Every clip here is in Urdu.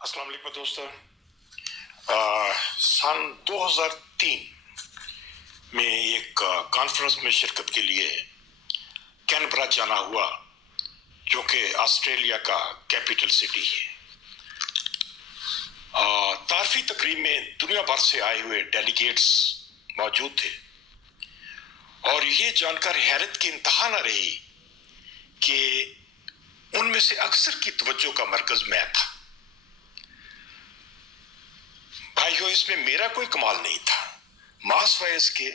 السلام علیکم دوستو. سن 2003 میں ایک کانفرنس میں شرکت کے لیے کینبرا جانا ہوا جو کہ آسٹریلیا کا کیپٹل سٹی ہے. تعارفی تقریب میں دنیا بھر سے آئے ہوئے ڈیلیگیٹس موجود تھے اور یہ جان کر حیرت کی انتہا نہ رہی کہ ان میں سے اکثر کی توجہ کا مرکز میں تھا. بھائیو، اس میں میرا کوئی کمال نہیں تھا، ماسوائے اس کے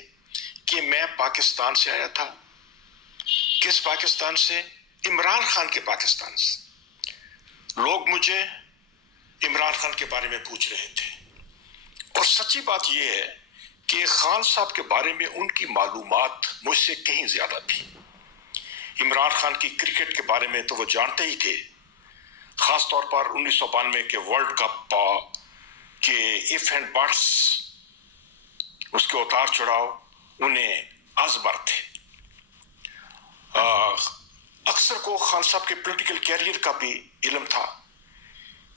کہ میں پاکستان سے آیا تھا. کس پاکستان سے؟ عمران خان کے پاکستان سے. لوگ مجھے عمران خان کے بارے میں پوچھ رہے تھے اور سچی بات یہ ہے کہ خان صاحب کے بارے میں ان کی معلومات مجھ سے کہیں زیادہ تھی. عمران خان کی کرکٹ کے بارے میں تو وہ جانتے ہی تھے، خاص طور پر 1992 کے ورلڈ کپ کے ایف اینڈ بٹس، اس کے اتار چڑھاؤ انہیں ازبر تھے. اکثر کو خان صاحب کے پولیٹیکل کیریئر کا بھی علم تھا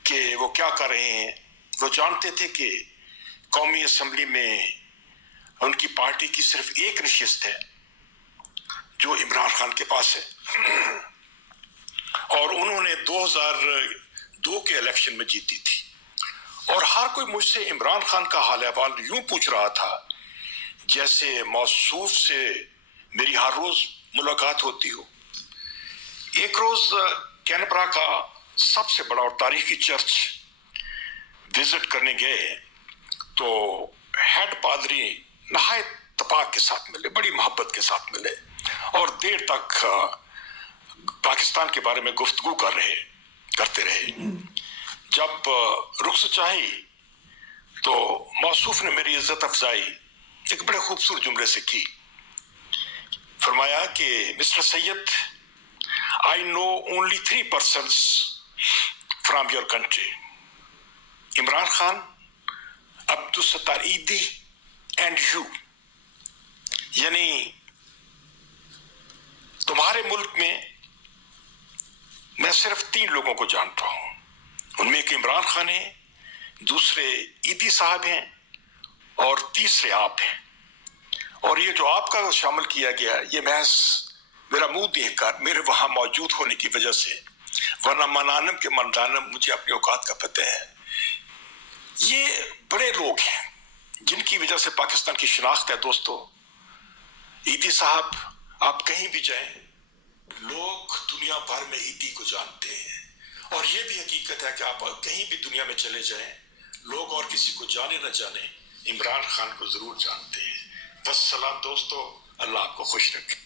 کہ وہ کیا کر رہے ہیں. وہ جانتے تھے کہ قومی اسمبلی میں ان کی پارٹی کی صرف ایک نشست ہے جو عمران خان کے پاس ہے اور انہوں نے 2002 کے الیکشن میں جیتی تھی. اور ہر کوئی مجھ سے عمران خان کا حال احوال یوں پوچھ رہا تھا جیسے موصوف سے میری ہر روز ملاقات ہوتی ہو. ایک روز کینبرا کا سب سے بڑا اور تاریخی چرچ وزٹ کرنے گئے تو ہیڈ پادری نہایت اتفاق کے ساتھ ملے، بڑی محبت کے ساتھ ملے اور دیر تک پاکستان کے بارے میں گفتگو کرتے رہے. جب رخصت چاہی تو موصوف نے میری عزت افزائی ایک بڑے خوبصورت جملے سے کی. فرمایا کہ mister Syed, I know only 3 persons from your country: Imran Khan, Abdul Sattar Edhi and you. یعنی تمہارے ملک میں صرف 3 لوگوں کو جانتا ہوں، ان میں ایک عمران خان ہے، دوسرے ایدھی صاحب ہیں اور تیسرے آپ ہیں. اور یہ جو آپ کا شامل کیا گیا یہ محض میرا منہ دیکھ کر میرے وہاں موجود ہونے کی وجہ سے، ورنہ منانم کے مندانم مجھے اپنی اوقات کا پتہ ہے. یہ بڑے لوگ ہیں جن کی وجہ سے پاکستان کی شناخت ہے. دوستو، ایدھی صاحب آپ کہیں بھی جائیں لوگ دنیا بھر میں ایدھی کو جانتے ہیں اور یہ بھی حقیقت ہے کہ آپ کہیں بھی دنیا میں چلے جائیں لوگ اور کسی کو جانے نہ جانے عمران خان کو ضرور جانتے ہیں. والسلام دوستو، اللہ آپ کو خوش رکھے.